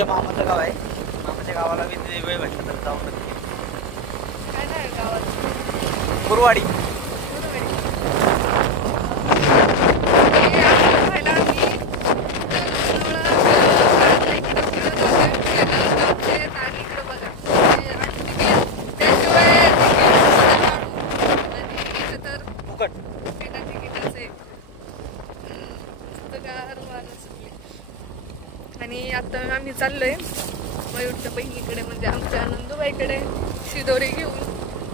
आमच्या मामाचं गाव आहे. मामाच्या गावाला वेळ भेटला तर जाऊ नक्की. काय नाही गावात कुरवाडी. आणि आता आम्ही चाललोय मयूरच्या बहिणीकडे म्हणजे आमच्या नंदूबाईकडे शिदोरी घेऊन.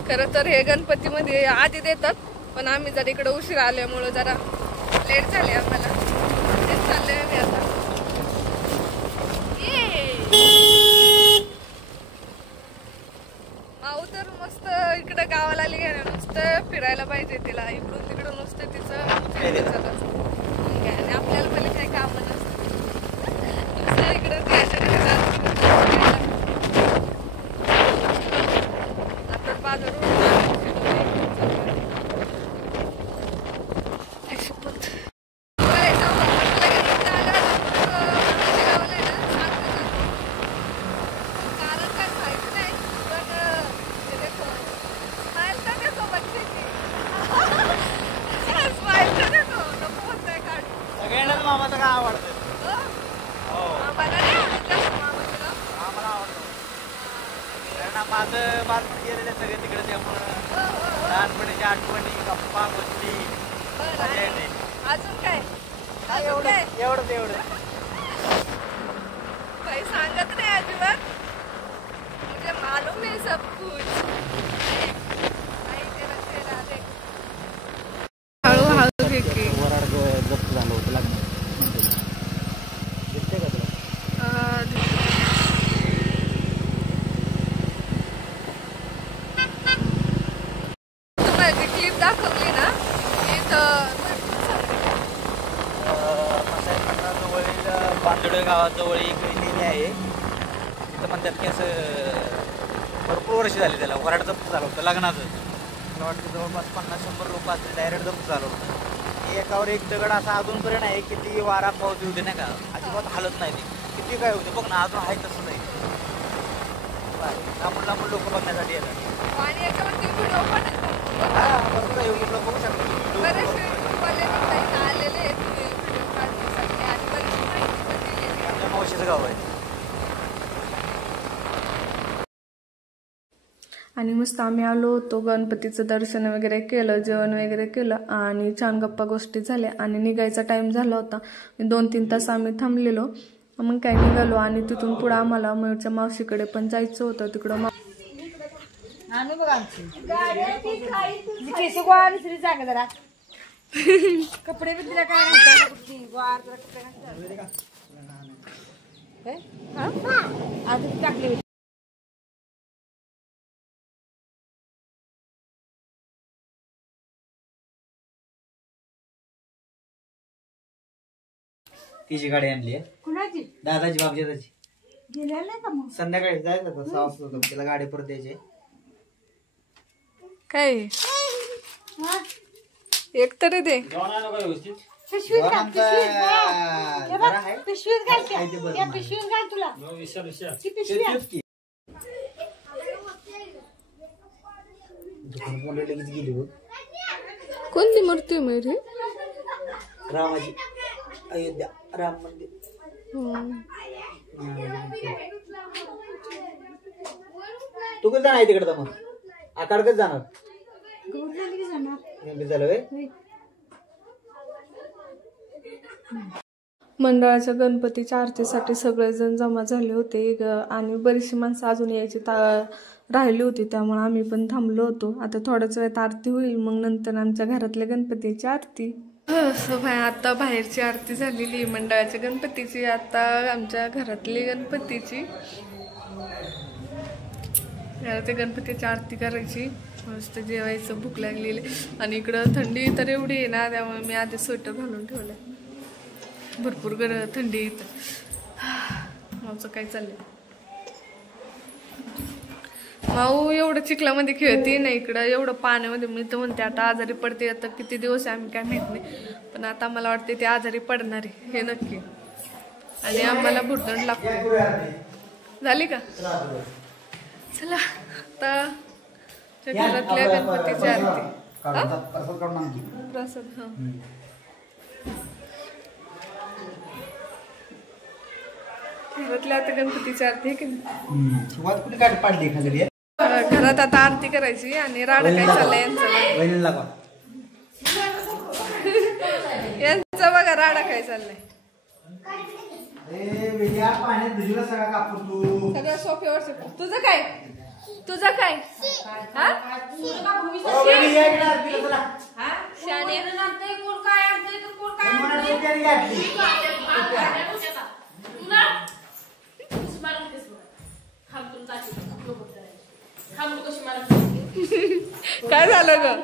खरं तर हे गणपतीमध्ये आधी देतात पण आम्ही जरा इकडे उशीर आल्यामुळं जरा लेट झाले आम्हाला. तेच चाललोय आम्ही आता. माऊ तर मस्त इकडे गावाला आली घ्या नुसतं फिरायला पाहिजे तिला. इकडून तिकडून नुसतं तिचं आणि आपल्याला पहिले काही काम नसतं. मामाचं काय आवडतं? माझं बालपण गेलेलं सगळे तिकडे त्यामुळं लहानपणीच्या आठवणी गप्पा गोष्टी. अजून काय एवढं काही सांगत नाही अजिबात. मुझे मालूम है सब कुछ. हळूहळू घे की. जप्त झालं होतं लागलं. क्लिप दाखवली ना जवळील बांदोड गावाजवळ एक लिहिली आहे. तिथं म्हणतात की असं भरपूर वर्ष झाली त्याला वराड जप्त झालं होतं लग्नाचं. मला वाटतं जवळपास 50-100 लोक असले डायरेक्ट जप्त झालं होतं. एकावर एक दगड असा अजूनपर्यंत आहे. किती वारा पाऊस येऊ दे नाही का अजिबात हालत नाही. ते किती काय होते बघ ना अजून आहे तसं नाही. लांबून लांबून लोक बघण्यासाठी येतात. आणि याच्यावरती व्हिडिओ पण भरपूर युट्यूबला बघू शकतो. आलेले मावशीचं गाव आहे. आणि मस्त आम्ही आलो होतो. गणपतीचं दर्शन वगैरे केलं, जेवण वगैरे केलं आणि छान गप्पा गोष्टी झाल्या आणि निघायचा टाइम झाला होता. 2-3 तास आम्ही थांबलेलो. मग काय निघालो आणि तिथून पुढे आम्हाला मयूरच्या मावशीकडे पण जायचं होतं. तिकडं कपडे बिद्दीला काय टाकले. तिची गाडी आणली आहे. कुणाची? दादाची बाबजाची. गेलेला नाही का मग? संध्याकाळी जायचं होतं 6 वाजता. तिला गाडी परत द्यायची. काय एक तरी दे. पिशवीत घाल तुला. कोणती मूर्ती मेरी? रामाची. अयोध्या राम मंदिर. तू कधी जाणार तिकडे मग? आकार कधी जाणार? मंडळाच्या गणपतीच्या आरतीसाठी सगळेजण जमा झाले होते आणि बरीचशी माणसं अजून यायची राहिली होती. त्यामुळे आम्ही पण थांबलो होतो. आता थोड्याच वेळात आरती होईल. मग नंतर आमच्या घरातल्या गणपतीची आरती. आता बाहेरची आरती झालेली मंडळाच्या गणपतीची. आता आमच्या घरातली गणपतीची. ते गणपतीची आरती करायची. मस्त जेवायचं. भूक लागलेली आणि इकडं थंडी तर एवढी आहे ना त्यामुळे मी आधी स्वेटर घालून ठेवलंय. भरपूर थंडी इथं. माऊचं काय चाललंय? माऊ एवढं चिखलामध्ये खेळते ना इकडं एवढं पाण्यामध्ये. मी तर म्हणते आता आजारी पडते. आता किती दिवस आम्ही काय माहित नाही पण आता मला वाटते ते आजारी पडणार आहे हे नक्की. आणि आम्हाला भुर्दंड लागतो. झाली का? चला आता घरातल्या गणपतीची आरती. प्रसाद हा घरातल्या आता गणपतीची आरती आहे की नाही? सुरुवात कुठे काढ पाडली खाली घरात आता आरती करायची आणि राडा काय चाललंय यांचं. यांचं बघा राडा काय चाललंय. सगळं सोफ्यावर. तुझं काय? तुझं काय? काय झालं ग?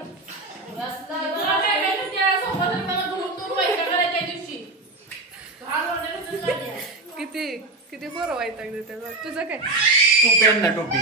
किती किती पोरं वैताग देते. तुझं काय? टोपी